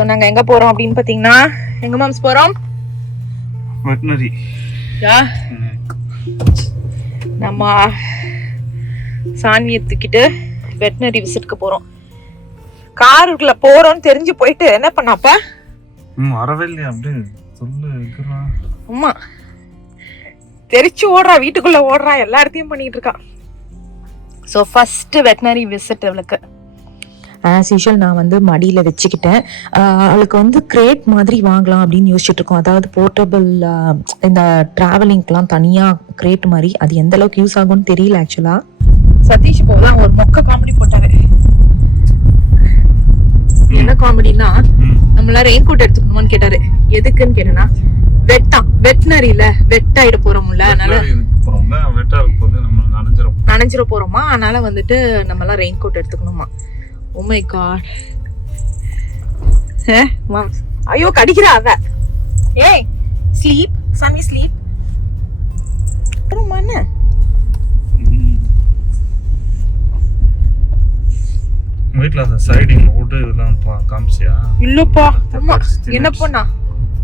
So நாங்கள் எங்கே போகிறோம் அப்படின்னு பார்த்தீங்கன்னா, எங்கே மாம்ஸ் போகிறோம்? வெட்னரி. யா, நம்ம சாணியை தூக்கிட்டு வெட்னரி விசிட்க்கு போகிறோம். காருக்குள்ள போகிறோம்னு தெரிஞ்சு போயிட்டு என்ன பண்ணாப்பா? வரவே இல்லையா அப்படி சொல்லு. அம்மா தெரிச்சு ஓடுறா, வீட்டுக்குள்ள ஓடுறா, எல்லா இடத்தையும் பண்ணிட்டு இருக்கா. ஸோ ஃபர்ஸ்ட் வெட்னரி விசிட் அவளுக்கு. ஆஸ் யூஷுவல் நான் வந்து மடியில் வச்சுக்கிட்டேன். அவளுக்கு வந்து கிரேட் மாதிரி வாங்கலாம் அப்படின்னு யோசிச்சுட்டு இருக்கோம். அதாவது போர்ட்டபிள், இந்த ட்ராவலிங்க்கெலாம் தனியாக கிரேட் மாதிரி. அது எந்த அளவுக்கு யூஸ் ஆகும்னு தெரியல ஆக்சுவலாக. சதீஷ் போதான் ஒரு மொக்க காமெடி போட்டாரு. என்ன காமெடினா, நம்மள ரெயின் கோட் எடுத்துக்கணுமான்னு கேட்டாரு. எதுக்குன்னு கேட்டேன்னா, வெட்னரியில வெட்டாயிட போறோம்ல, அதனால நனைஞ்சிட போறோமா, அதனால வந்துட்டு நம்ம எல்லாம் ரெயின் கோட் எடுத்துக்கணுமா. Oh my god. ஐயோ கடிக்கிறா அவ. ஏய் ஸ்லீப் சன்னி ஸ்லீப். என்ன வீட்ல அந்த சைடிங் ஓடு இதெல்லாம் காமிச்சியா? இல்லப்பா. அம்மா என்ன பண்ணா?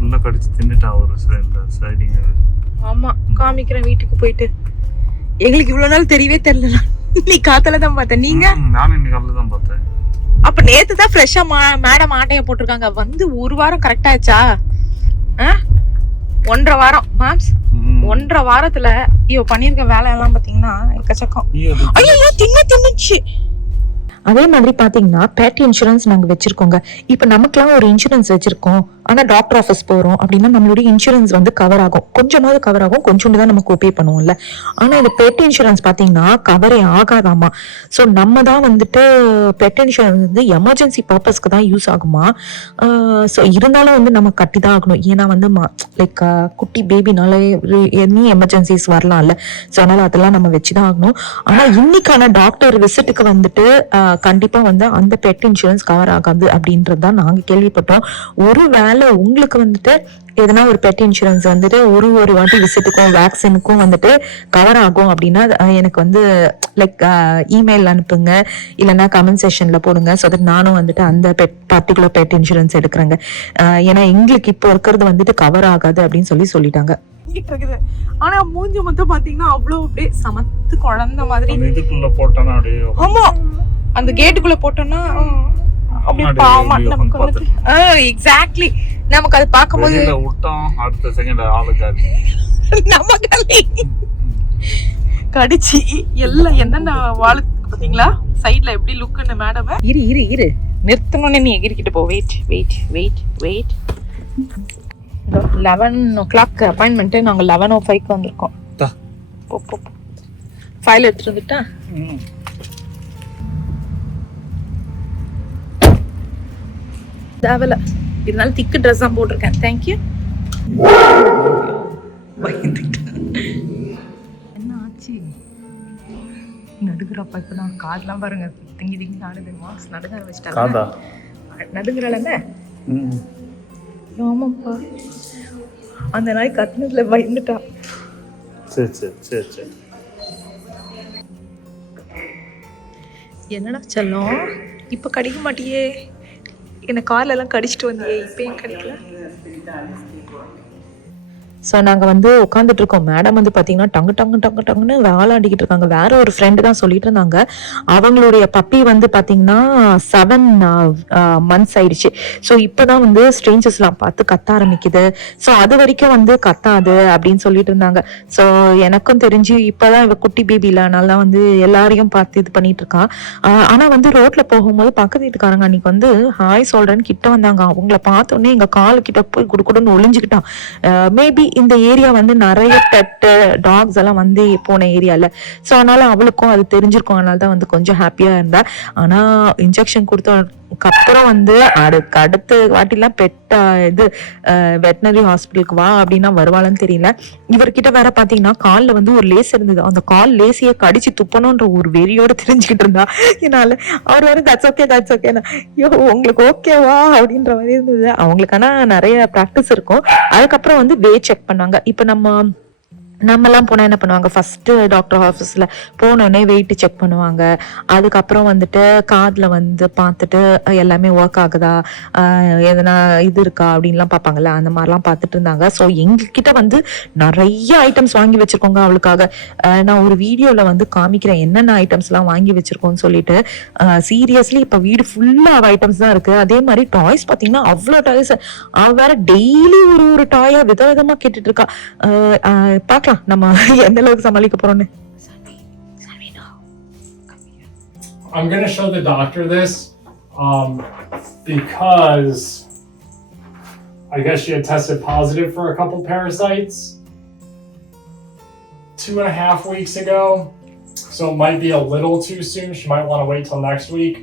உள்ள கடிச்சு தின்னுட்டா ஒரு சைடிங். ஆமா காமிக்கிறேன் வீட்டுக்கு போயிட்டு. எங்களுக்கு இவ்வளவு நாள் தெரியவே தெரியல. நீ காத்தால தான் பார்த்த. நீங்க? நானும் இன்னைக்கு காலையில தான் பார்த்தேன். அப்ப நேத்து தான் ஃப்ரெஷ்ஷா மேடம் ஆட்டைய போட்டிருக்காங்க. வந்து ஒரு வாரம் கரெக்ட் ஆச்சா? 1.5 வாரம் மாம்ஸ். 1.5 வாரத்துல இவ பண்ணிருக்க வேலை எல்லாம் பாத்தீங்கன்னா எக்கச்சக்கம். ஐயோ தின்னுச்சு. அதே மாதிரி பாத்தீங்கன்னா பெட் இன்சூரன்ஸ் நாங்க வச்சிருக்கோங்க. இப்ப நமக்குலாம் ஒரு இன்சூரன்ஸ் வச்சிருக்கோம், ஆனா டாக்டர் ஆஃபீஸ் போறோம் அப்படின்னா நம்மளுடைய இன்சூரன்ஸ் வந்து கவர் ஆகும், கொஞ்சமாவது கவர் ஆகும், கொஞ்சோண்டு தான் நமக்கு பே பண்ணுவோம்ல. ஆனா இந்த பெட் இன்சூரன்ஸ் பாத்தீங்கன்னா கவரே ஆகாதாமா. ஸோ நம்ம தான் வந்துட்டு பெட் இன்சூரன்ஸ் வந்து எமர்ஜென்சி பர்பஸ்க்கு தான் யூஸ் ஆகுமா. ஸோ இருந்தாலும் வந்து நம்ம கட்டி தான் ஆகணும். ஏன்னா வந்து லைக் குட்டி பேபினால எனி எமர்ஜென்சிஸ் வரலாம்ல. ஸோ அதனால அதெல்லாம் நம்ம வச்சுதான் ஆகணும். ஆனா இன்னைக்கான டாக்டர் விசிட்டுக்கு வந்துட்டு கண்டிப்பா வந்து அந்த பெட் இன்சூரன்ஸ் கவர் ஆகாது அப்படின்றதுதான் நாங்க கேள்விப்பட்டோம். ஒருவேளை உங்களுக்கு வந்துட்டு எதனா ஒரு பெட் இன்சூரன்ஸ் வந்துட்டு ஒரு வாட்டி விசிட்டுக்கும் வேக்சினுக்கும் வந்துட்டு கவர் ஆகும் அப்படின்னா எனக்கு வந்து லைக் இமெயில் அனுப்புங்க, இல்லைன்னா கமெண்ட் செக்ஷன்ல போடுங்க. ஸோ தட் நானும் வந்துட்டு அந்த பர்டிகுலர் பெட் இன்சூரன்ஸ் எடுக்கிறேங்க. ஏன்னா எங்களுக்கு இப்போ இருக்கிறது வந்துட்டு கவர் ஆகாது அப்படின்னு சொல்லிட்டாங்க. ஆனா மூஞ்சி மட்டும் பாத்தீங்கன்னா அவ்வளவு அப்படியே சமத்து குழந்தை மாதிரி. இதுக்குள்ள போட்டோம்னா அப்படியே. ஆமா அந்த கேட்டுக்குள்ள போட்டோம்னா அப்படியே பாவமா நமக்கு வந்து எக்ஸாக்ட்லி நமக்கு அது பார்க்கும்போது விட்டோம் அடுத்த செகண்ட் ஆளுக்காது நமக்கு கடிச்சி எல்லாம் என்னென்ன வாழு பாத்தீங்களா சைட்ல எப்படி லுக்குன்னு. மேடம் இரு நிறுத்தணும்னு நீ எகிரிக்கிட்டு போ. Wait 11 o'clock appointment. நாங்க 11:05 வந்திருக்கோம். போ ஃபைல் எடுத்துட்டு வந்துட்டா. தேவல இதனால திக்கு ட்ரெஸ் தான் போட்டிருக்கேன். தேங்க்யூ. என்ன ஆச்சு? நடுங்குறப்ப இப்ப நான் கார்லாம் பாருங்க திங்கி ஆடுது. மார்க்ஸ் நடுங்க வச்சுட்டாங்க. நடுங்குறாளங்க. ஆமாப்பா அந்த நாய் கத்துனதுல பயந்துட்டா. சரி என்னடா செல்லம் இப்ப கடிக்க மாட்டியே? என்ன கார்ல எல்லாம் கடிச்சிட்டு வந்தியே, இப்ப ஏன் கடிக்கல? ஸோ நாங்கள் வந்து உட்காந்துட்டு இருக்கோம். மேடம் வந்து பார்த்தீங்கன்னா டங்குன்னு விளாண்டிக்கிட்டு இருக்காங்க. வேற ஒரு ஃப்ரெண்டு தான் சொல்லிட்டு இருந்தாங்க, அவங்களுடைய பப்பி வந்து பார்த்தீங்கன்னா 7 months ஆயிடுச்சு. ஸோ இப்போதான் வந்து ஸ்ட்ரேஞ்சர்ஸ்லாம் பார்த்து கத்த ஆரம்பிக்குது. ஸோ அது வரைக்கும் வந்து கத்தாது அப்படின்னு சொல்லிட்டு இருந்தாங்க. ஸோ எனக்கும் தெரிஞ்சு இப்போதான் இவ குட்டி பேபி இல்லனால தான் வந்து எல்லாரையும் பார்த்து இது பண்ணிட்டு இருக்கா. ஆனால் வந்து ரோட்ல போகும்போது பக்கத்து வீட்டுக்காரங்க அன்னைக்கு வந்து ஹாய் சொல்றேன்னு கிட்ட வந்தாங்க. அவங்கள பார்த்தோன்னே எங்க காலு கிட்ட போய் குடுக்குடுன்னு ஒளிஞ்சுக்கிட்டான். மேபி இந்த ஏரியா வந்து நிறைய பெட்டு டாக்ஸ் எல்லாம் வந்து போன ஏரியால. ஸோ அதனால அவளுக்கும் அது தெரிஞ்சிருக்கும். அதனால தான் வந்து கொஞ்சம் ஹாப்பியா இருந்தா. ஆனா இன்ஜெக்ஷன் கொடுத்ததுக்கப்புறம் வந்து அடுத்த வாட்டிலாம் பெட்டா இது வெட்டினரி ஹாஸ்பிட்டலுக்கு வா அப்படின்னா வருவாளான்னு தெரியல. இவர்கிட்ட வேற பாத்தீங்கன்னா கால்ல வந்து ஒரு லேஸ் இருந்தது. அந்த கால் லேசிய கடிச்சு துப்பணும்ன்ற ஒரு வெறியோட தெரிஞ்சுக்கிட்டு இருந்தா. என்னால அவர் வேற தட்ஸ் ஓகே ஐயோ உங்களுக்கு ஓகேவா அப்படின்ற மாதிரி இருந்தது. அவங்களுக்கான நிறைய ப்ராக்டிஸ் இருக்கும். அதுக்கப்புறம் வந்து வே செக் பண்ணாங்க. இப்ப நம்ம நம்மலாம் போனால் என்ன பண்ணுவாங்க, ஃபஸ்ட்டு டாக்டர் ஆஃபீஸில் போனோடனே வெயிட்டு செக் பண்ணுவாங்க. அதுக்கப்புறம் வந்துட்டு காதில் வந்து பார்த்துட்டு எல்லாமே ஒர்க் ஆகுதா, எதனா இது இருக்கா அப்படின்லாம் பார்ப்பாங்கல்ல, அந்த மாதிரிலாம் பார்த்துட்டு இருந்தாங்க. ஸோ எங்ககிட்ட வந்து நிறைய ஐட்டம்ஸ் வாங்கி வச்சுருக்கோங்க அவளுக்காக. நான் ஒரு வீடியோவில் வந்து காமிக்கிறேன் என்னென்ன ஐட்டம்ஸ்லாம் வாங்கி வச்சுருக்கோன்னு சொல்லிட்டு. சீரியஸ்லி இப்போ வீடு ஃபுல்லாக ஐட்டம்ஸ் தான் இருக்குது. அதே மாதிரி டாய்ஸ் பார்த்தீங்கன்னா அவ்வளோ டாய்ஸ். அவள் வேற டெய்லி ஒரு டாயை விதவிதமாக கேட்டுட்டு இருக்கா. பார்க்கலாம் நம்ம எந்த அளவுக்கு சமாளிக்க போறோம்னு. I'm gonna show the doctor this because I guess she had tested positive for a couple parasites 2.5 weeks ago, so it might be a little too soon. She might want to wait till next week.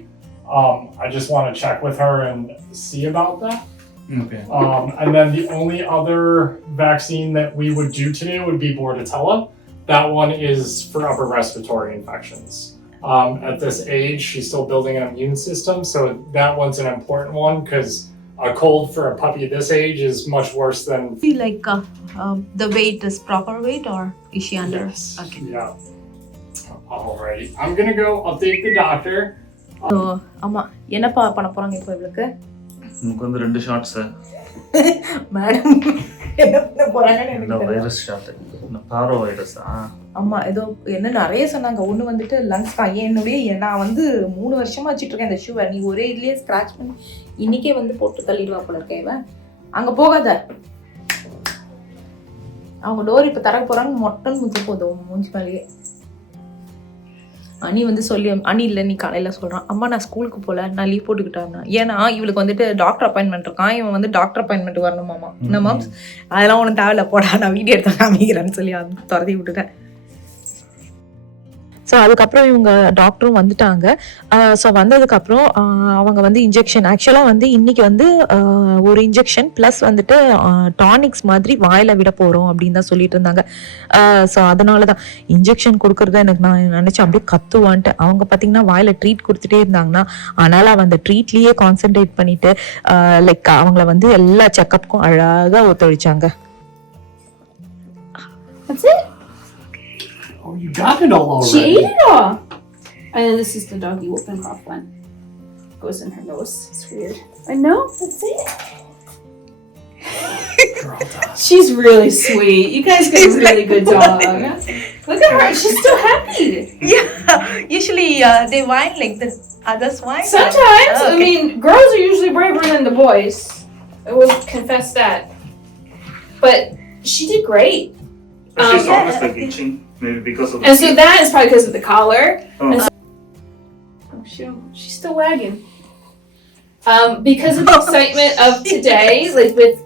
I just want to check with her and see about that. Okay. And then the only other vaccine that we would do today would be Bordetella. That one is for upper respiratory infections. At this age, she's still building an immune system, so that one's an important one because a cold for a puppy this age is much worse than. Feel like the weight is proper weight, or is she under? Yes. Okay. Yeah. Alrighty. I'm gonna go update the doctor. So, அம்மா என்னப்பா பண்ண போறாங்க இப்போ இவளுக்கு? நமக்கு வந்து 2 shots. Madam என்ன பண்ண போறாங்கன்னு இந்த எனக்கு தெரியல. Virus shot. இந்த பாரோ வைரஸா? அம்மா ஏதோ என்ன நிறைய சொன்னாங்க. ஒன்று வந்துட்டு லங்ஸ் தான். நான் வந்து 3 வருஷமா வச்சுட்டு இருக்கேன் இந்த ஷூவை. நீ ஒரே இதுலயே ஸ்க்ராட்ச் பண்ணி இன்னைக்கே வந்து போட்டு தள்ளிடுவா போல இருக்கேன் இவன். அங்க போகாத. அவங்க டோர் இப்போ தர போறாங்க, மொட்டன் முத்து போதும் மூஞ்சி மேலேயே. அனி வந்து சொல்லி அனி இல்லை நீ காலையில் சொல்கிறான், அம்மா நான் ஸ்கூலுக்கு போகல, நான் லீவ் போட்டுக்கிட்டேன். ஏன்னா இவளுக்கு வந்துட்டு டாக்டர் அப்பாயின்மெண்ட் இருக்கான், இவன் வந்து டாக்டர் அப்பாயின்மெண்ட் வரணுமாமா. என்ன மேம்ஸ் அதெல்லாம் ஒன்றும் தேவையில்ல போடா, நான் வீடியோ எடுத்து காமிக்கிறேன்னு சொல்லி அது துரத்தி விட்டுட்டேன். ஸோ அதுக்கப்புறம் இவங்க டாக்டரும் வந்துட்டாங்க. ஸோ வந்ததுக்கப்புறம் அவங்க வந்து இன்ஜெக்ஷன் ஆக்சுவலாக வந்து இன்னைக்கு வந்து ஒரு இன்ஜெக்ஷன் ப்ளஸ் வந்துட்டு டானிக்ஸ் மாதிரி வாயில் விட போகிறோம் அப்படின்னு தான் சொல்லிட்டு இருந்தாங்க. ஸோ அதனால தான் இன்ஜெக்ஷன் கொடுக்குறத எனக்கு நான் நினச்சேன் அப்படியே கத்துவான்ட்டு. அவங்க பார்த்தீங்கன்னா வாயில் ட்ரீட் கொடுத்துட்டே இருந்தாங்கன்னா, அதனால் அவன் அந்த ட்ரீட்லேயே கான்சென்ட்ரேட் பண்ணிட்டு லைக் அவங்கள வந்து எல்லா செக்கப்புக்கும் அழகாக ஒத்துழைச்சாங்க. That's it? Oh, you got it all already. She ate it all. And then this is the doggy whooping cough one. Goes in her nose. It's weird. I know. That's it. Girl does. She's really sweet. You guys got a really good dog. Look at her. She's still happy. Yeah, usually they whine like the others whine. Sometimes. Oh, okay. I mean, girls are usually braver than the boys. I will confess that. But she did great. She's yeah, honestly itching. Maybe because of the And so that is probably because of the collar. Oh. And she's still wagging. Because of the excitement of today, like with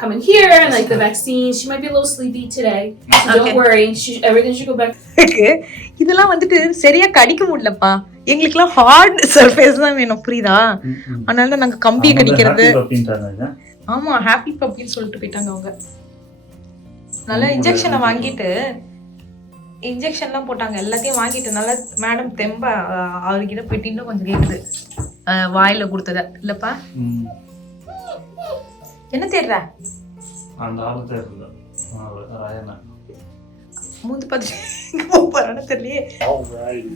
coming here and like the vaccine, she might be a little sleepy today. So don't Okay. worry. Everything should go back. இதெல்லாம் வந்துட்டு சரியா கடிக்க முடியலப்பா. எங்களுக்குலாம் heart surface தான் வேணும், புரியுதா? அதனால தான் நாங்க கம்பியை கடிக்கிறது. ஆமா, ஹாப்பி பப்பின்னு சொல்லிட்டு போயிட்டாங்க அவங்க. நல்லா இன்ஜெக்ஷனை வாங்கிட்டு இன்ஜெக்ஷன்லாம் போட்டாங்க, எல்லாத்தையும் வாங்கிட்டு நல்லா மேடம் தெம்பா அவர்கிட்ட போயிட்டு இன்னும் கொஞ்சம் கேட்குது வாயில கொடுத்தத இல்லப்பா. என்ன தேடுற? அந்த ஆளு தேடுறல ராயனா மூந்து பார்த்து போறானே தெரியலையே. Alright.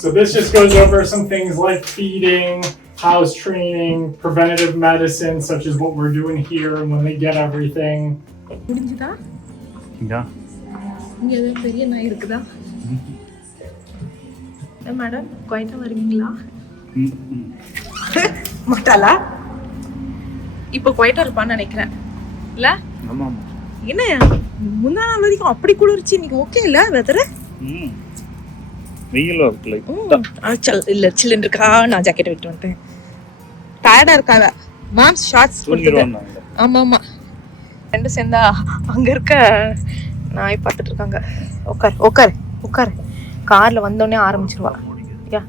So this just goes over some things like feeding, house training, preventative medicine, such as what we're doing here and when they get everything. முடிஞ்சுதா? யா. இங்க எதுவும் பெரிய நாய் இருக்குதா? மேடம் குவைட்டா வருவீங்களா? மாட்டாளா? இப்போ குவைட்டா இருப்பான்னு நினைக்கிறேன் இல்ல? ஆமா. என்ன முந்தா நாள் வரைக்கும் அப்படி குளிர்ச்சி, இன்னைக்கு ஓகே இல்ல வெதர்? வெயிலா இருக்கு லைக். இல்ல சில்லுன்னு இருக்கா. நான் ஜாக்கெட் விட்டு வந்துட்டேன். டயர்டா இருக்காவ. மாம்ஸ் ஷார்ட்ஸ் போட்டுட்டு. ஆமா ஆமா, ரெண்டு சேர்ந்தா அங்க இருக்க நாய் பார்த்துட்டு இருக்காங்க. உட்கார் கார்ல வந்தோடனே ஆரம்பிச்சிருவா. யா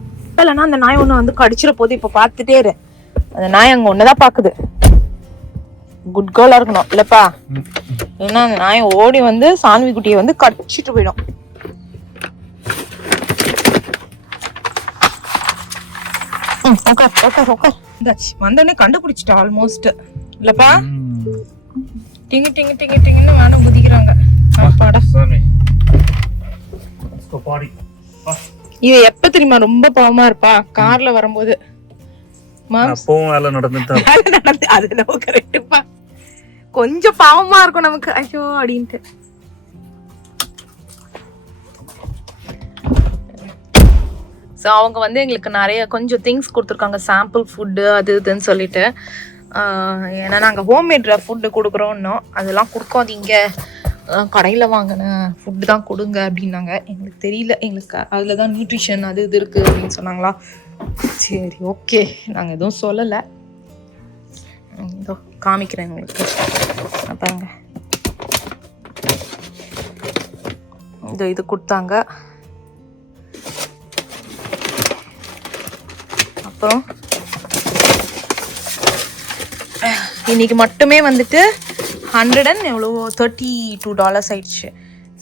இல்லைன்னா அந்த நாய் ஒன்று வந்து கடிச்சிட போது. இப்போ பார்த்துட்டே இரு, அந்த நாய் அங்கே ஒன்றுதான் பார்க்குது. குட் கேர்லா இருக்கணும் இல்லப்பா, ஏன்னா அந்த நாய் ஓடி வந்து சான்வி குட்டியை வந்து கடிச்சிட்டு போயிடும். உட்கார் வந்தோடனே கண்டுபிடிச்சிட்டா ஆல்மோஸ்ட் இல்லப்பா. டிங்கு டிங்கு டிங்கு டிங்குன்னு வேணும் குதிக்கிறாங்க. அப்பாடா. சாமி let's go party. இவ எப்ப தெரியுமா ரொம்ப பாவமா இருப்பா கார்ல வரும்போது. மாம்ஸ் அப்பவும் வேலை நடந்துட்டு அது நம்ம கரெக்டுப்பா. கொஞ்சம் பாவமா இருக்கும் நமக்கு, ஐயோ அப்படின்ட்டு. ஸோ அவங்க வந்து எங்களுக்கு நிறைய கொஞ்சம் திங்ஸ் கொடுத்துருக்காங்க, சாம்பிள் ஃபுட்டு அது இதுன்னு சொல்லிட்டு. ஏன்னா நாங்கள் ஹோம்மேட் ஃபுட்டு கொடுக்குறோன்னோம், அதெல்லாம் கொடுக்காதீங்க, கடையில் வாங்கின ஃபுட்டு தான் கொடுங்க அப்படின்னாங்க. எங்களுக்கு தெரியல, எங்களுக்கு அதில் தான் நியூட்ரிஷன் அது இது இருக்குது அப்படின்னு சொன்னாங்களா. சரி ஓகே, நாங்கள் எதுவும் சொல்லலை. இதோ காமிக்கிறேன் உங்களுக்கு பாருங்க. இது கொடுத்தாங்க. அப்புறம் இன்னைக்கு மட்டுமே வந்துட்டு $132 ஆயிடுச்சு.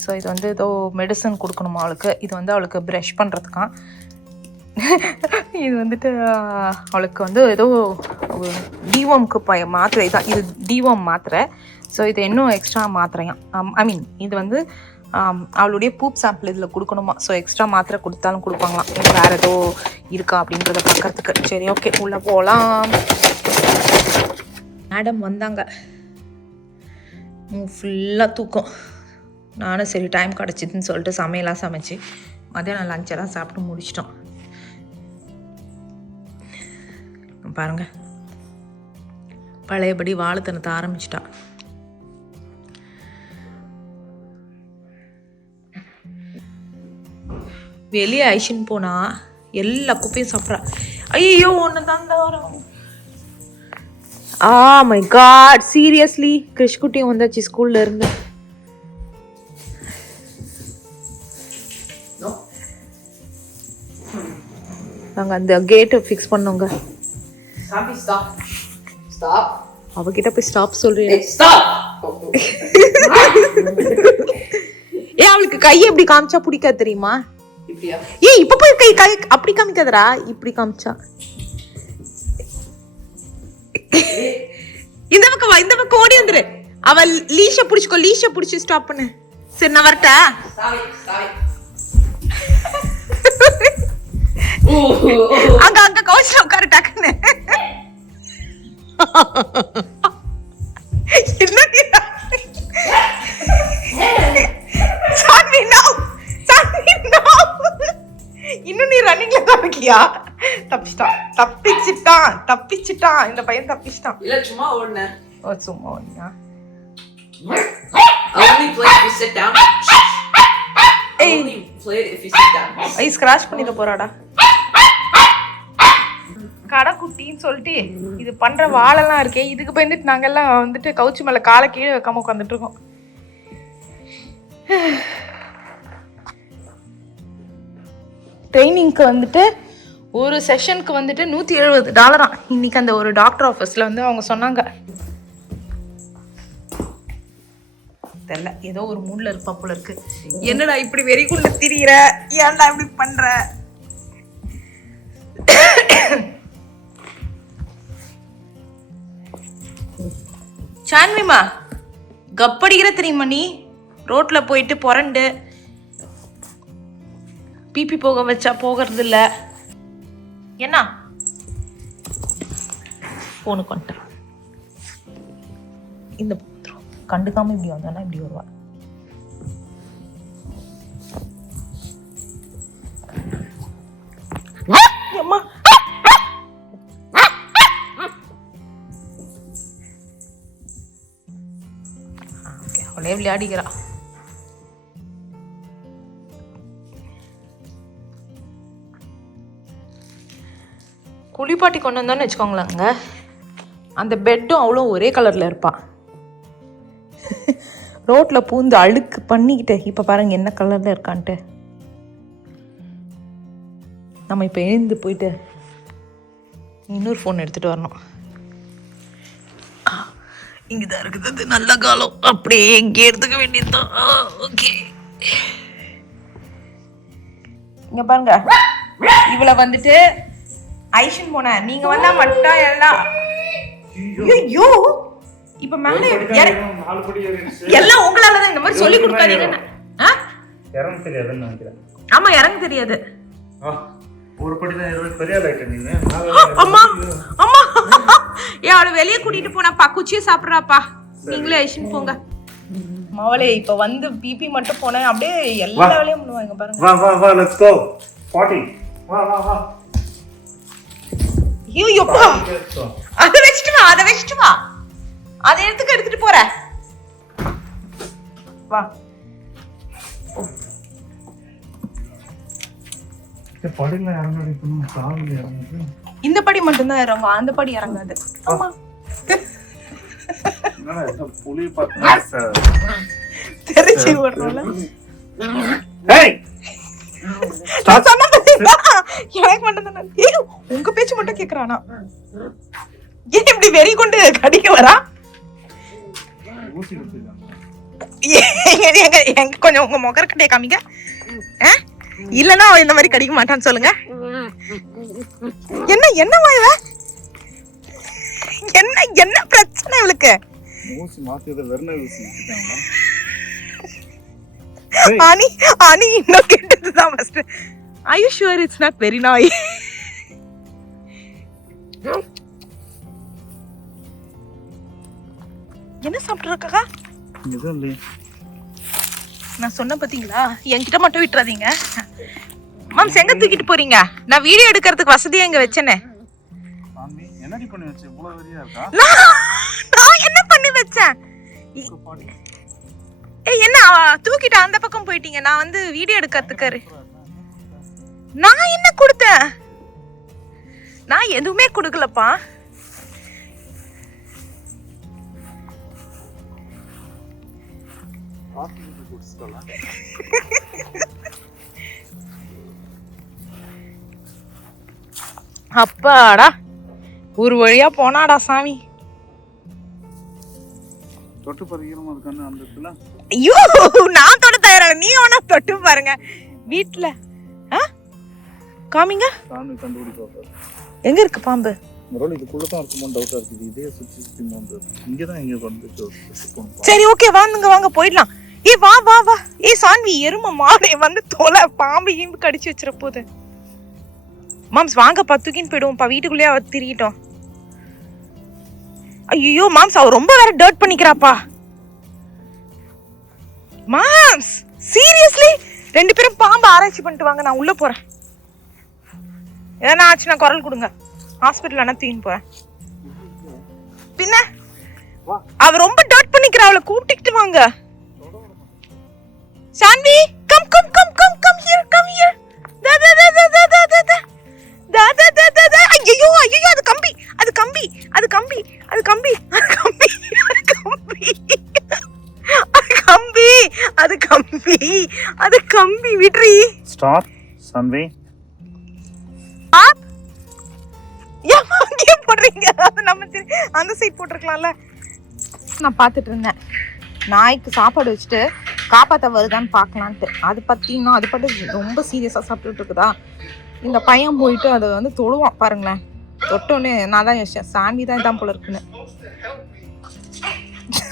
ஸோ இது வந்து ஏதோ மெடிசன் கொடுக்கணுமா அவளுக்கு. இது வந்து அவளுக்கு ப்ரஷ் பண்ணுறதுக்கான். இது வந்துட்டு அவளுக்கு வந்து ஏதோ டிவோம்க்கு மாத்திரை தான், இது டிவோம் மாத்திரை. ஸோ இது இன்னும் எக்ஸ்ட்ரா மாத்திரையாம். ஐ மீன் இது வந்து அவளுடைய பூப் சாம்பிள் இதில் கொடுக்கணுமா. ஸோ எக்ஸ்ட்ரா மாத்திரை கொடுத்தாலும் கொடுப்பாங்களாம், வேறு ஏதோ இருக்கா அப்படின்றத பார்க்கறதுக்கு. சரி ஓகே, உள்ளே போகலாம். மேடம் வந்தாங்க, ஃபுல்லாக தூக்கம். நானும் சரி டைம் கிடச்சிதுன்னு சொல்லிட்டு சமையலாம் சமைச்சு மதியானம் லஞ்செல்லாம் சாப்பிட்டு முடிச்சிட்டோம். பாருங்க, பழையபடி வாழைத்தனத்தை ஆரம்பிச்சிட்டான். வெளியே ஐஷன் போனா எல்லா குப்பையும் சாப்பிட்றா. ஐயோ ஒன்று தான் வரும். மை காட், சீரியஸ்லி கிருஷ்குட்டியும் வந்தாச்சு ஸ்கூல்ல இருந்து. நாங்க அந்த கேட்டை ஃபிக்ஸ் பண்ணோங்க. அவகிட்ட போய் ஸ்டாப் சொல்றேன். ஏன் அவளுக்கு கை எப்படி காமிச்சா பிடிக்காது தெரியுமா? ஏய் இப்ப போய் கை கை அப்படி காமிக்காதடா, இப்படி காமிச்சா. இந்த பக்கம் வா, இந்த பக்கம் ஓடி வந்துரு. அவ லீஷ புடிச்சுக்கோ, லீஷ புடிச்சு ஸ்டாப் பண்ணு. சரி நான் வரட்டா? அங்க அங்க கவுச்ல உட்காரு டக்குன்னு. இன்னும் நீ ரன்னிங்ல தான் இருக்கியா? தப்பிச்சிட்டான் இந்த பையன், தப்பிச்சிட்டான். இல்ல சும்மா ஓடுனேன். ஓ சும்மா ஓடுனா. Only play if you sit down. Only play if you sit down. I scratch பண்ணிட போறாடா. கடைக்குட்டின்னு சொல்லிட்டு இது பண்ற வாழெல்லாம் இருக்கே, இதுக்கு பயந்துட்டு நாங்கெல்லாம் வந்துட்டு கவுச்சி மேல காலை கீழே வைக்காம உட்காந்துட்டு இருக்கோம். ட்ரைனிங்க்கு வந்துட்டு ஒரு செஷனுக்கு வந்துட்டு $170. இன்னைக்கு அந்த ஒரு டாக்டர் ஆஃபீஸ்ல வந்து அவங்க சொன்னாங்க. தெரியல, ஏதோ ஒரு மூட்ல இருப்பா போல இருக்கு. என்னடா இப்படி வெறி கொண்டு திரியிற, ஏன்டா இப்படி பண்ற? சான்விமா கப்படிக்கிற தெரியுமா நீ? ரோட்ல போயிட்டு புரண்டு பிபி போக வச்சா போகிறது இல்ல. என்ன போனுக்கு வந்துட்டான். இந்த கண்டுக்காம இப்படி வந்தானா இப்படி வருவா. அம்மா அவளே விளையாடிக்கிறா. குளிப்பாட்டி கொண்டு வந்தோன்னு வச்சுக்கோங்களேங்க, அந்த பெட்டும் அவ்வளோ ஒரே கலர்ல இருப்பான். ரோட்ல பூந்து அழுக்கு பண்ணிக்கிட்டு இப்ப பாருங்க என்ன கலர்ல இருக்கான்ட்டு. நம்ம இப்ப எழுந்து போயிட்டு இன்னொரு ஃபோன் எடுத்துட்டு வரணும். இங்கதான் இருக்குது, அது நல்ல காலம். அப்படியே எங்கே எடுத்துக்க வேண்டியதுதான். ஓகே, இங்க பாருங்க, இவளை வந்துட்டு ஐஷன் போன நீங்க வந்தா மட்டும் எல்லாம். ஐயோ இப்ப மேல நாலு படி ஏறிடுச்சு. எல்லாம் உங்களாலதான் இந்த மாதிரி சொல்லி கொடுக்காதீங்க. இறங்க தெரியாதுன்னு நினைக்கிறேன். ஆமா இறங்க தெரியாது. ஒரு படி தான் ஏறுறது. பெரிய லைட் நீங்க. அம்மா அம்மா அவளை வெளியே கூட்டிட்டு போனாப்பா, குச்சியை சாப்பிடுறாப்பா. நீங்களே ஐஷன் போங்க. மவளே இப்ப வந்து பிபி மட்டும் போனேன், அப்படியே எல்லா வேலையும் பண்ணுவாங்க பாருங்க. வா வா வா லெட்ஸ் கோ 40. வா வா வா. ஐயோப்பா, அதை வச்சுட்டு வா, அதை வச்சுட்டு வா, அதை எடுத்துட்டு போற. வா. படியில இறங்காது. காலில் இறங்குது. இந்த படி மட்டும்தான் இறங்கும், அந்த படி இறங்காது. ஆமா புலி பார்த்து தெரிச்சு ஓடுறோம்ல. ஏய் எனக்கு மட்டும் தான். உங்க பேச்சு மட்டும் கேக்குறானா? ஏன் இப்படி வெறி கொண்டு கடிக்க வரா? எங்க கொஞ்சம் உங்க முகர்கிட்டே காமிங்க. இல்லன்னா இந்த மாதிரி கடிக்க மாட்டான்னு சொல்லுங்க. என்னமா இவ? என்ன பிரச்சனை இவளுக்கு? ஊசி மாத்தியது வெறும் ஊசி வச்சிட்டாங்க. ஆனி இன்னும் கேட்டதுதான் first. Are you sure it's not very naughty? என்ன சாப்பிட்டு இருக்கா? எதுவும் இல்லையே. நான் சொன்ன பாத்தீங்களா, என்கிட்ட மட்டும் விட்டுறாதீங்க. மாம்ஸ் எங்க தூக்கிட்டு போறீங்க? நான் வீடியோ எடுக்கிறதுக்கு வசதியா இங்க வச்சேனே. சாமி என்னடி பண்ணி வச்ச? இவ்வளவு வெறியா இருக்கா? நான் என்ன பண்ணி வச்சேன்? ஏய் என்ன தூக்கிட்டு அந்த பக்கம் போயிட்டீங்க? நான் வந்து வீடியோ எடுக்கிறதுக்கு. நான் என்ன கொடுத்தேன்? நான் எதுவுமே கொடுக்கலப்பா. அப்பாடா, ஒரு வழியா போனாடா சாமி. தொட்டு பரிகரமா இருக்கானே அந்த இடத்துல. ஐயோ நான் தொட தயாரா, நீ வேணா தொட்டு பாருங்க வீட்டுல. காமிங்க. சாமி கண்டுபிடிப்பா. எங்க இருக்கு பாம்பு? முரளி இதுக்குள்ள தான் இருக்குமோ டவுட்டா இருக்குது. இதே சுத்தி மோந்து இங்க தான் எங்க வந்து. சரி ஓகே வாங்க போயிடலாம். ஏ வா வா வா. ஏ சான்வி, எருமை மாடே வந்து தொலை, பாம்பு ஈம்பு கடிச்சு வச்சிர போகுது. மாம்ஸ் வாங்க பத்துக்கின்னு போயிடுவோம்ப்பா, வீட்டுக்குள்ளேயே அவ திரியிட்டோம். ஐயோ மாம்ஸ் அவ ரொம்ப வேற டர்ட் பண்ணிக்கிறாப்பா. மாம்ஸ் சீரியஸ்லி ரெண்டு பேரும் பாம்பு ஆராய்ச்சி பண்ணிட்டு வாங்க, நான் உள்ள போறேன். ஏன்னா ஆச்சுன்னா குரல் கொடுங்க, ஹாஸ்பிட்டல் ஆனா தூக்கின்னு போறேன். பின்ன அவ ரொம்ப டர்ட் பண்ணிக்கிறா, அவளை கூப்பிட்டுக்கிட்டு வாங்க. Saanvi come here. ஐயோ அது கம்பி விட்ரி. ஸ்டாப் சன்வி. ஏமா இங்கே போடுறீங்க? அது நம்ம அந்த சைடு போட்டுருக்கலாம்ல. நான் பார்த்துட்டு இருந்தேன், நாய்க்கு சாப்பாடு வச்சுட்டு காப்பாற்ற வருதான்னு பார்க்கலான்ட்டு. அது பார்த்தீங்கன்னா அது பாட்டு ரொம்ப சீரியஸாக சாப்பிட்டுட்டு இருக்குதா. இந்த பையன் போயிட்டு அதை வந்து தொடுவான் பாருங்களேன். தொட்டோன்னே நான் தான் யோசிச்சேன், சாமி தான் இதான் போல இருக்குன்னு.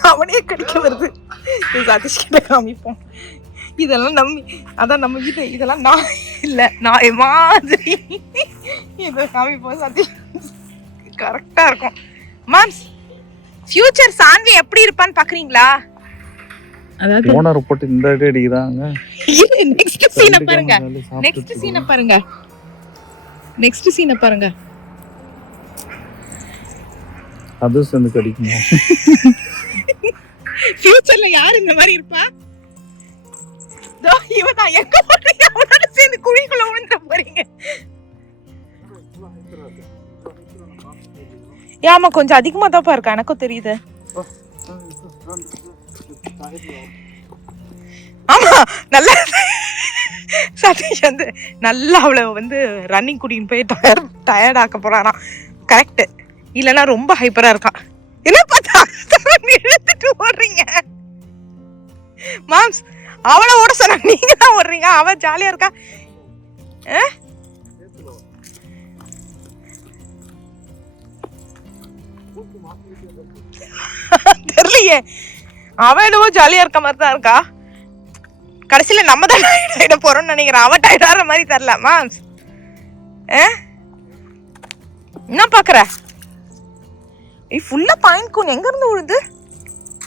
அவனே கடிக்க வருது. சதீஷ்கிட்ட காமிப்போம். இதெல்லாம் அதான் நம்ம வீட்டு இதெல்லாம் நாய் இல்லை, நாய் மாதிரி. இதை காமிப்போம், சதீஷ் கரெக்டாக இருக்கும். மேம்ஸ் ஃபியூச்சர் சான்வி எப்படி இருப்பான்னு பாக்குறீங்களா? அதாவது ஓனர் போட்டு இந்த அடி அடிக்குறாங்க. நெக்ஸ்ட் சீனை பாருங்க. நெக்ஸ்ட் சீனை பாருங்க. அது சேர்ந்து கடிக்குமா? ஃபியூச்சர்ல யார் இந்த மாதிரி இருப்பா? இவதான் எங்க போறீங்க? அவனோட சேர்ந்து குழிக்குள்ள விழுந்துட போறீங்க. ஆமா கொஞ்சம் அதிகமா தான் இருக்கா, எனக்கும் தெரியுது. ஆமா நல்லா சதீஷ் வந்து நல்லா அவளை வந்து ரன்னிங் கூட்டின்னு போய் டயர்ட் ஆக்க போறானா. கரெக்ட், இல்லைன்னா ரொம்ப ஹைப்பரா இருக்கான். என்ன பார்த்தா இழுத்துட்டு ஓடுறீங்க? மாம்ஸ் அவளை ஓட சொன்ன, நீங்க தான் ஓடுறீங்க. அவ ஜாலியா இருக்கா. தெரியலையே, அவன் என்னவோ ஜாலியா இருக்க மாதிரி தான் இருக்கா. கடைசியில நம்ம தான் டயர்ட் போறோம்னு நினைக்கிறேன். அவன் டயர்ட் ஆகிற மாதிரி தெரியலமா. என்ன பாக்குற? ஃபுல்லா பாயிண்ட் கூன் எங்க இருந்து விழுது?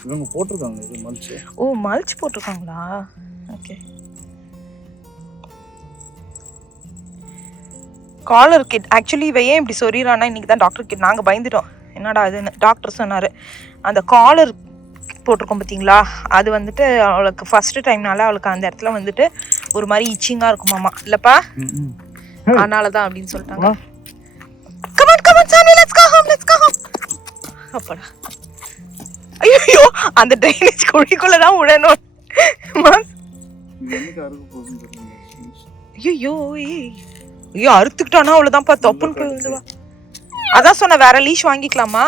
இவங்க போட்டிருக்காங்க இது மல்ச். ஓ மல்ச் போட்டிருக்காங்களா? ஓகே. காலர் கிட் ஆக்சுவலி இவ ஏன் இப்படி சொல்லிடுறான்னா, இன்னைக்கு தான் டாக்டர் கிட் நாங்கள் பயந்துட்டோம். என்னடா அதுன்னு டாக்டர் சொன்னார். அந்த காலர் போட்டிருக்கோம் பார்த்தீங்களா, அது வந்துட்டு அவளுக்கு ஃபர்ஸ்ட் டைம்னால அவளுக்கு அந்த இடத்துல வந்துட்டு ஒரு மாதிரி இச்சிங்காக இருக்குமாமா. இல்லைப்பா, அதனால தான் அப்படின்னு சொல்லிட்டாங்க. கமான் கமான் சாமி, let's go home, let's go home. அப்படா, ஐயோ அந்த ட்ரைனேஜ் குழிக்குள்ள தான் விடணும். ஐயோ ஐயோ அறுத்துக்கிட்டானா அவ்வளவுதான்ப்பா, தொப்புன்னு போய் விழுந்துவா. அதான் சொன்ன, வேற லீஷ் வாங்கிக்கலாமா?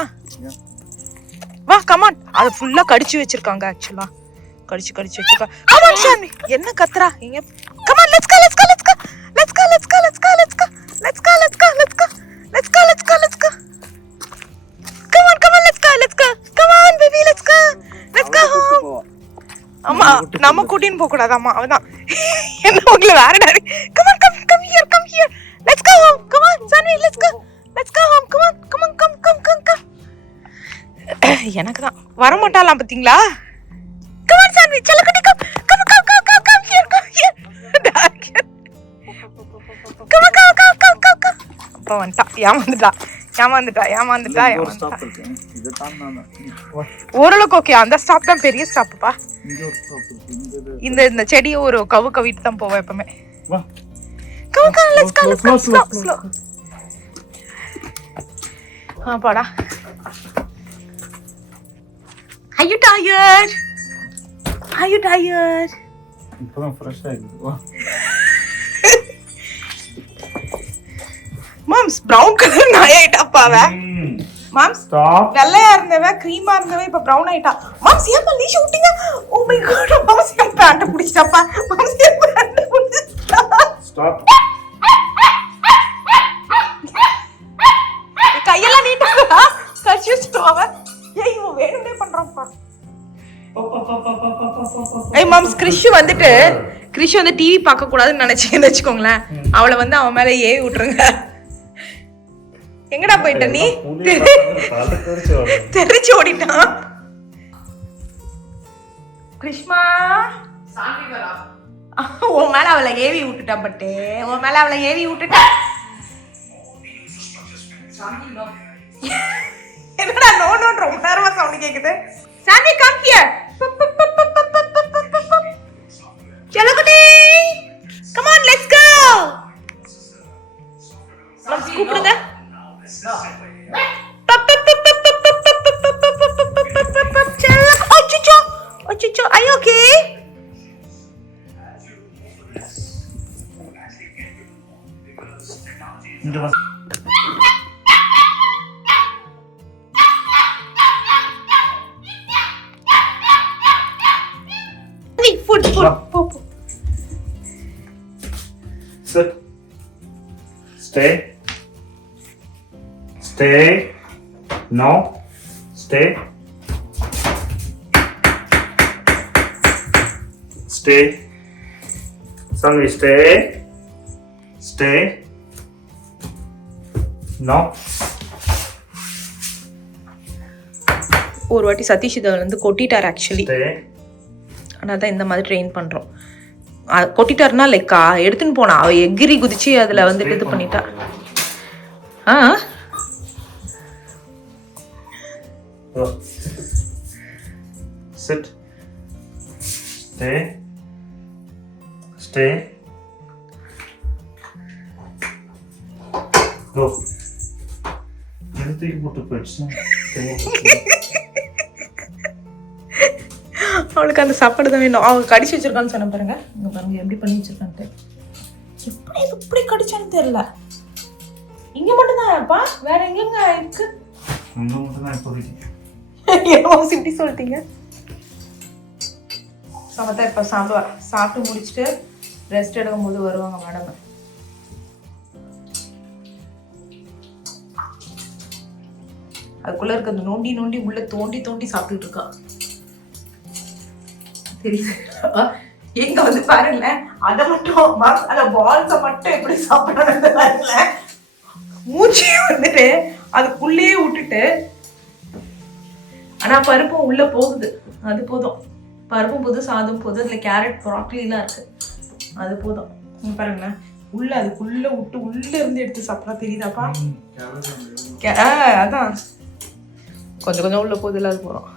வா கமான். அது ஃபுல்லா கடிச்சு வச்சிருக்காங்க. ஆக்சுவலா கடிச்சு வச்சிருக்காங்க. கமான் ஷாமி, என்ன கத்துறா இங்க? Come on let's go let's go let's go let's go let's go let's go let's go let's go let's go let's go let's go let's go let's go come on come on let's go let's go come on baby let's go let's go home. அம்மா நம்ம கூட்டின்னு போக கூடாதாம்மா, அவதான் என்ன உங்களை வேற daddy. Come on come come here let's go home. Come on சாமி let's go home. Come on come on come come come come. எனக்கு தான் வர மாட்டாலாம் பாத்தீங்களா? கமான் சாமி செல்லக்குட்டி come come come come come come here come on come come come come come. அப்பா வந்துட்டா, ஏமாந்துட்டா. இது தாண்டானே. ஓரளவுக்கு ஓகே. அந்த ஸ்டாப் தான் பெரிய ஸ்டாப்புப்பா. இங்க ஒரு ஸ்டாப் இருக்கு. இந்த செடியை ஒரு கவிட்டு தான் போவேன் எப்பவுமே. வா come on come let's go slow. பாடா. Are you tired? இப்பதான் ஃப்ரெஷ் ஆயிடுது. வா மாம்ஸ் பிரவுன் கலர் நாய் ஆயிட்டாப்பா அவன். மாம்ஸ் Stop. வெள்ளையா இருந்தவன் க்ரீமா இருந்தவன் இப்ப பிரவுன் ஆயிட்டா. மாம்ஸ் ஏன் லீஷ் விட்டீங்க? ஓ மை காட், மாம்ஸ் என் பேண்ட் பிடிச்சிட்டாப்பா. மாம்ஸ் என் பேண்ட் பிடிச்சிட்டா. Stop. கையெல்லாம் நீட்டா கடிச்சு வச்சுட்டோம் அவன். ஏய் இவன் வேணும்னே பண்றான்ப்பா. ஏய் மாம்ஸ், கிறிஷ் வந்து டிவி பார்க்க கூடாதுன்னு நினைச்சேன்னு வச்சுக்கோங்களேன். அவளை வந்து அவன் மேல ஏவி விட்டுருங்க. எங்கடா போயிட்ட நீ? தெரிச்சு ஓடிட்டான். கிருஷ்மா உன் மேல அவளை ஏவி விட்டுட்டான். பட்டு உன் மேல அவளை ஏவி விட்டுட்டா. என்னடா நோன்னு ரொம்ப நேரமா சவுண்ட் கேக்குது. சாமி கம் ஹியர். चलो कुटी, come on, let's go. Let's கூப்பிடுங்க. அச்சச்சோ, are you okay? இங்க வா. Food. Sit. Stay. No. Stay. Sunny, stay. No. ஒரு வாட்டி சதீஷ் இதை வந்து கொட்டிட்டார் ஆக்சுவலி. Stay. ஆனால் தான் இந்த மாதிரி ட்ரெயின் பண்ணுறோம். கொட்டிட்டாருன்னா லைக் எடுத்துன்னு போனா அவ எகிரி குதிச்சு அதில் வந்துட்டு இது பண்ணிட்டா. Sit. Stay. Go. Anything but a person. அவளுக்கு அந்த சாப்பாடு தான் வேணும். அவங்க கடிச்சு வச்சிருக்கான்னு சொன்ன பாருங்க. இங்க பாருங்க எப்படி பண்ணி வச்சிருக்கான்ட்டு. எப்படி கடிச்சான்னு தெரியல. இங்க மட்டும் தான்ப்பா, வேற எங்கெங்க இருக்கு? இங்க மட்டும் தான் இப்போதைக்கு. ஏன் இப்படி சொல்லிட்டீங்க? சமத்தா இப்ப சாப்பிட்டு முடிச்சுட்டு ரெஸ்ட் எடுக்கும் போது வருவாங்க மேடம். அதுக்குள்ள இருக்க அந்த நோண்டி நோண்டி உள்ள தோண்டி தோண்டி சாப்பிட்டுட்டு இருக்கான். தெரியுது எங்க வந்து பாருங்களேன், அதை மட்டும் அந்த பால்ஸை மட்டும் எப்படி சாப்பிடணும் பாருங்கள. மூச்சு வந்துட்டு அதுக்குள்ளேயே விட்டுட்டு, ஆனா பருப்பும் உள்ள போகுது, அது போதும். பருப்பும் போதும், சாதம் போதும், அதுல கேரட் ப்ராக்லி எல்லாம் இருக்கு, அது போதும். பாருங்களேன் உள்ள அதுக்குள்ள விட்டு உள்ள இருந்து எடுத்து சாப்பிடா. தெரியுதாப்பா? அதான் கொஞ்சம் கொஞ்சம் உள்ள போகுதுல, அது போறோம்.